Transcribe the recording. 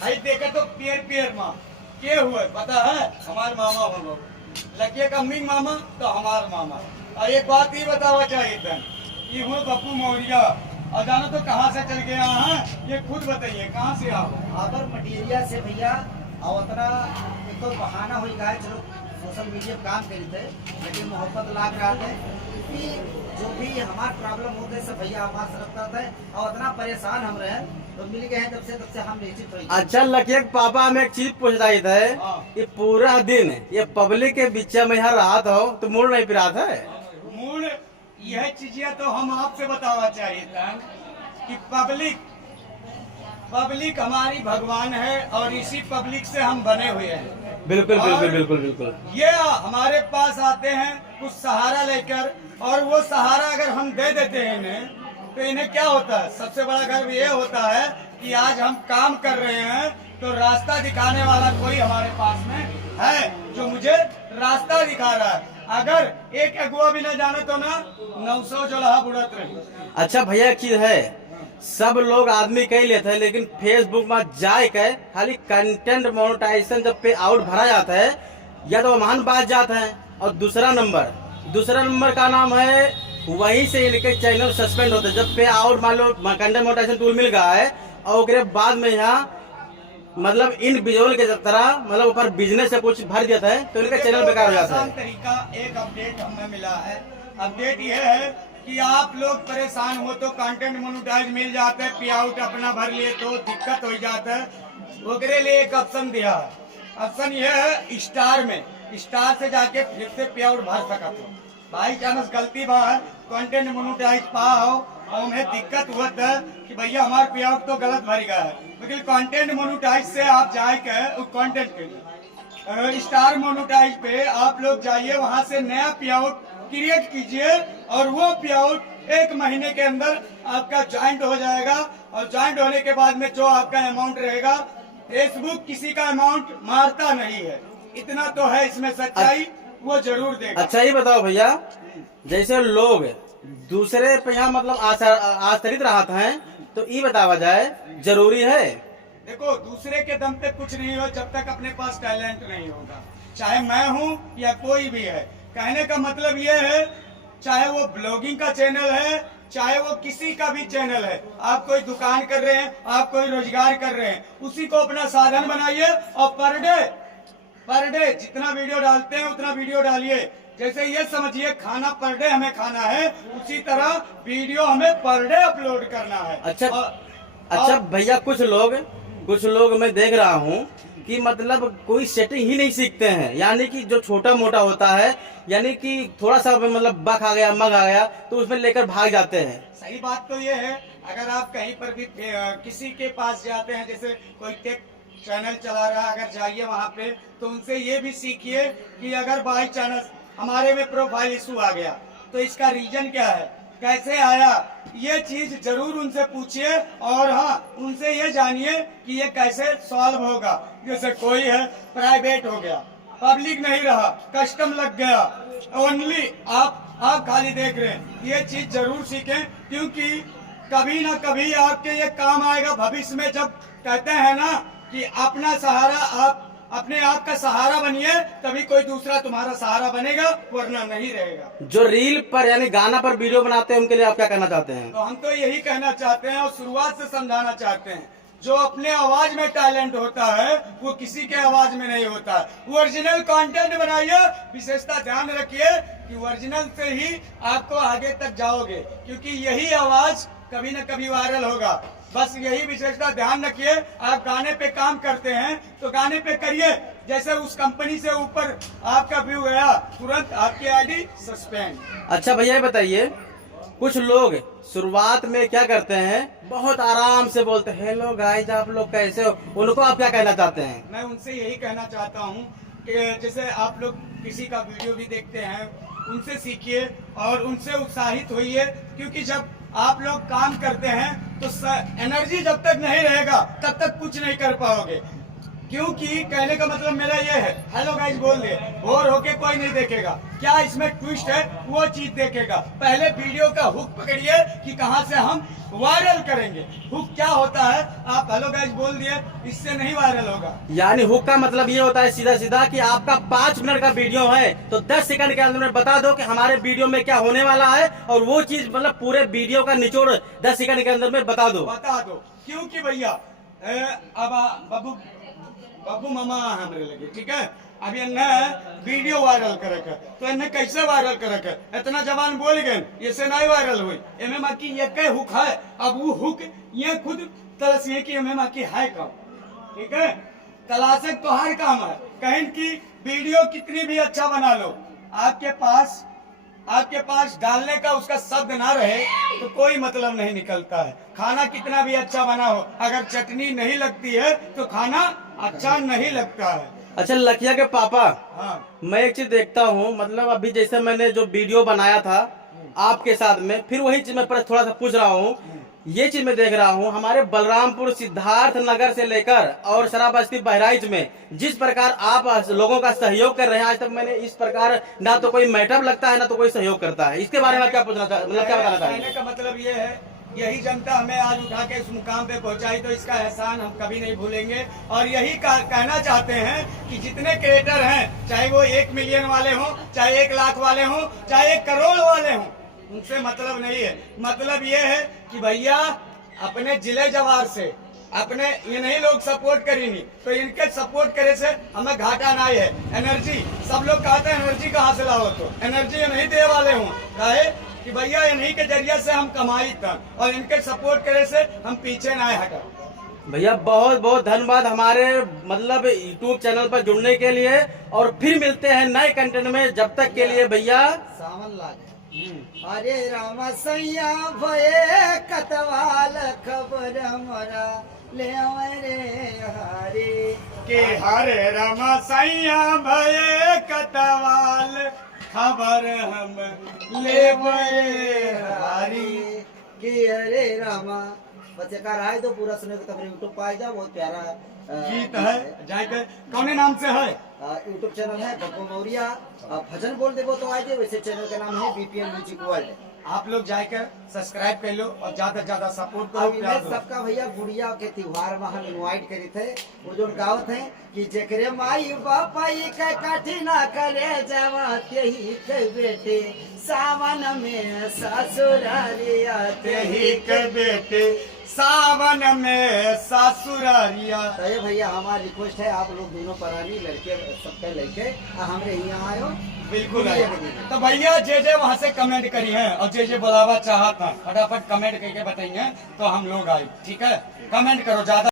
भाई देखे तो पियर पियर माँ के हुए पता है हमारे मामा हम लोग लगे कम्मिंग मामा तो हमार मामा। और एक बात ही बतावा चाहिए था कि हुए पप्पू मौर्य और जानो तो कहाँ से चल गया है ये खुद बताइए कहाँ से आओ। अगर मटेरिया से भैया और उतना एक तो बहाना हो गया है, चलो सोशल मीडिया पे काम करी थे लेकिन मोहब्बत लाग रहा थे कि जो भी हमारे प्रॉब्लम होते सब भैया हमारे तरफ करते और उतना परेशान हम रहे तो मिल गए हैं तब से हम निश्चित हो। अच्छा लकिया पापा में एक चीज पूछ रही थे कि पूरा दिन ये पब्लिक के बीच में यहाँ रात हो तो मूड नहीं पिरात है। मूड यह चीजें तो हम आपसे बताना चाहिए था कि पब्लिक हमारी भगवान है और इसी पब्लिक से हम बने हुए हैं। बिल्कुल बिल्कुल बिल्कुल बिल्कुल। ये हमारे पास आते हैं कुछ सहारा लेकर और वो सहारा अगर हम दे देते हैं इन्हें तो इन्हें क्या होता है सबसे बड़ा गर्व ये होता है कि आज हम काम कर रहे हैं तो रास्ता दिखाने वाला कोई हमारे पास में है जो मुझे रास्ता दिखा रहा है। अगर एक अगुआ भी न जाने तो ना 900 जोलहा बुढ़त रही। अच्छा भैया एक चीज है सब लोग आदमी कह लेते हैं लेकिन फेसबुक में जाए के खाली कंटेंट मोनेटाइजेशन जब पे आउट भरा जाता है या तो महान बात जाता है और दूसरा नंबर का नाम है वहीं से इनके चैनल सस्पेंड होते हैं। जब पे आउट मान लो कंटेंट मोनेटाइजेशन टूल मिल गया है और उसके बाद में यहाँ मतलब इन विजुअल के तरह मतलब ऊपर बिजनेस से कुछ भर देता है तो इनका चैनल बेकार हो जाता है। तरीका एक अपडेट हमें मिला है। अपडेट यह है कि आप लोग परेशान हो तो कंटेंट मोनेटाइज मिल जाता है, पे आउट अपना भर लिए तो दिक्कत हो जाता है। उसके लिए एक ऑप्शन दिया है। ऑप्शन यह है स्टार से जाके फिर से पे आउट भर सकते हो। भाई चांस गलती बात कंटेंट मोनेटाइज पाओ और हमें दिक्कत हुआ था कि भैया हमारे पे आउट तो गलत भर गया है लेकिन कंटेंट मोनेटाइज से आप जाके कंटेंट के लिए स्टार मोनेटाइज पे आप लोग जाइए वहां से नया पे आउट क्रिएट कीजिए और वो पे आउट 1 महीने के अंदर आपका ज्वाइंट हो जाएगा और ज्वाइंट होने के बाद में जो आपका अमाउंट रहेगा फेसबुक किसी का अमाउंट मारता नहीं है। इतना तो है इसमें सच्चाई वो जरूर देगा। अच्छा ये बताओ भैया जैसे लोग दूसरे पे यहाँ मतलब आश्रित रहते हैं तो ये बतावा जाए जरूरी है। देखो दूसरे के दम पे कुछ नहीं हो जब तक अपने पास टैलेंट नहीं होगा। चाहे मैं हूँ या कोई भी है कहने का मतलब ये है चाहे वो ब्लॉगिंग का चैनल है चाहे वो किसी का भी चैनल है। आप कोई दुकान कर रहे हैं आप कोई रोजगार कर रहे हैं उसी को अपना साधन बनाइए और पर डे जितना वीडियो डालते हैं उतना वीडियो डालिए। जैसे ये समझिए खाना पर डे हमें खाना है उसी तरह वीडियो हमें पर डे अपलोड करना है। अच्छा भैया कुछ लोग मैं देख रहा हूँ कि मतलब कोई सेटिंग ही नहीं सीखते हैं यानी कि जो छोटा मोटा होता है यानी कि थोड़ा सा मतलब बग आ गया मग आ गया तो उसमें लेकर भाग जाते हैं। सही बात तो ये है अगर आप कहीं पर भी किसी के पास जाते हैं जैसे कोई टेक चैनल चला रहा है अगर जाइए वहाँ पे तो उनसे ये भी सीखिए कि अगर बाई चांस हमारे में प्रोफाइल इशू आ गया तो इसका रीजन क्या है कैसे आया ये चीज जरूर उनसे पूछिए और हाँ उनसे ये जानिए कि ये कैसे सॉल्व होगा। जैसे कोई है प्राइवेट हो गया पब्लिक नहीं रहा कस्टम लग गया ओनली आप खाली देख रहे हैं ये चीज जरूर सीखें क्योंकि कभी ना कभी आपके ये काम आएगा भविष्य में। जब कहते हैं ना कि अपना सहारा आप अपने आप का सहारा बनिए तभी कोई दूसरा तुम्हारा सहारा बनेगा वरना नहीं रहेगा। जो रील पर यानी गाना पर वीडियो बनाते हैं उनके लिए आप क्या कहना चाहते हैं? तो हम तो यही कहना चाहते हैं और शुरुआत से समझाना चाहते हैं जो अपने आवाज में टैलेंट होता है वो किसी के आवाज में नहीं होता। ओरिजिनल कंटेंट बनाइए। विशेषता ध्यान रखिए कि ओरिजिनल से ही आपको आगे तक जाओगे क्योंकि यही आवाज कभी न कभी वायरल होगा। बस यही विशेषता ध्यान रखिए। आप गाने पे काम करते हैं तो गाने पे करिए जैसे उस कंपनी से ऊपर आपका व्यू गया तुरंत आपकी आईडी सस्पेंड। अच्छा भैया ये बताइए कुछ लोग शुरुआत में क्या करते हैं बहुत आराम से बोलते हैं हेलो गाइस आप लोग कैसे हो उनको आप क्या कहना चाहते हैं? मैं उनसे यही कहना चाहता हूँ कि जैसे आप लोग किसी का वीडियो भी देखते हैं उनसे सीखिए और उनसे उत्साहित होइए क्योंकि जब आप लोग काम करते हैं तो एनर्जी जब तक नहीं रहेगा तब तक कुछ नहीं कर पाओगे। क्योंकि कहने का मतलब मेरा ये है, हेलो गाइस बोल दे, बोर होके कोई नहीं देखेगा, क्या इसमें ट्विस्ट है वो चीज देखेगा। पहले वीडियो का हुक पकड़िए कि कहां से हम वायरल करेंगे। हुक क्या होता है, आप हेलो गाइस बोल दिए, इससे नहीं वायरल होगा। यानी हुक का मतलब ये होता है सीधा सीधा कि आपका 5 मिनट का वीडियो है तो 10 सेकंड के अंदर में बता दो कि हमारे वीडियो में क्या होने वाला है, और वो चीज मतलब पूरे वीडियो का निचोड़ 10 सेकंड के अंदर में बता दो। क्योंकि भैया अब बाबू मामा हमरे लगे, ठीक है। अब इन्ने वीडियो वायरल करे के, तो इन्हें कैसे वायरल करे के, इतना जवान बोल गए, इससे नहीं वायरल हुई। एमे माँ की ये कई हुक है, अब वो हुक ये खुद तलाशिए कि एमे माँ की है कम, ठीक है। तलाशे तो हर काम है, कहीं की वीडियो कितनी भी अच्छा बना लो, आपके पास डालने का उसका शब्द ना रहे तो कोई मतलब नहीं निकलता है। खाना कितना भी अच्छा बना हो, अगर चटनी नहीं लगती है तो खाना अच्छा नहीं लगता है। अच्छा लकिया के पापा, हाँ, मैं एक चीज देखता हूँ, मतलब अभी जैसे मैंने जो वीडियो बनाया था आपके साथ में, फिर वही चीज मैं पर थोड़ा सा पूछ रहा हूँ, ये चीज मैं देख रहा हूँ हमारे बलरामपुर सिद्धार्थ नगर से लेकर और शराबस्ती बहराइच में जिस प्रकार आप लोगों का सहयोग कर रहे हैं, आज तक मैंने इस प्रकार ना तो कोई मैटअप लगता है ना तो कोई सहयोग करता है। इसके बारे में क्या पूछना मतलब क्या बताना कहने चाहिए? का मतलब ये है, यही जनता हमें आज उठा के इस मुकाम पे पहुंचाई, तो इसका एहसान हम कभी नहीं भूलेंगे। और यही कहना चाहते हैं कि जितने क्रिएटर हैं, चाहे वो 1 मिलियन वाले हों, चाहे 1 लाख वाले हों, चाहे 1 करोड़ वाले हों, उनसे मतलब नहीं है। मतलब ये है कि भैया अपने जिले जवार से अपने ये नहीं लोग सपोर्ट करेंगे, तो इनके सपोर्ट करे से हमें घाटा नहीं है। एनर्जी सब लोग कहते हैं एनर्जी कहाँ से लाओ, तो एनर्जी नहीं दे वाले हूँ, कहे कि भैया इन्हीं के जरिए से हम कमाई था, और इनके सपोर्ट करे से हम पीछे ना हटा। भैया बहुत बहुत धन्यवाद हमारे मतलब यूट्यूब चैनल पर जुड़ने के लिए, और फिर मिलते हैं नए कंटेंट में। जब तक के लिए भैया सावन लागे। अरे राम सैया भये कतवाल खबर हमरा ले रे हरे के हरे रामा सैया भये कतवाल खबर हम ले हरी के अरे रामा। बच्चे का राय तो पूरा सुने को तब यूट्यूब पाए जा, बहुत प्यारा गीत है। जाके कौन नाम से है? यूट्यूब चैनल है बब्बू मौर्या, भजन बोल देवो तो आए। वैसे चैनल का नाम है बीपीएम म्यूजिक वर्ल्ड। आप लोग जाकर सब्सक्राइब कर लो और ज्यादा से ज्यादा सपोर्ट करो। अभी मैं सबका भैया गुड़िया के त्योहार में हम इनवाइट करी थे, वो जो गावत है कि जेकरे माई बापा के काठी ना करे जावा यही के बेटे सावन में ससुरारिया ही के बेटे सावन में ससुरारिया। तो ये भैया हमारी रिक्वेस्ट है, आप लोग दोनों परानी लड़के सबके लेके हमरे यहाँ आयो। बिल्कुल आए। तो भैया जे वहाँ से कमेंट करी है, और जे बुलावा चाहता फटाफट कमेंट करके बताइए तो हम लोग आए, ठीक है। कमेंट करो ज्यादा।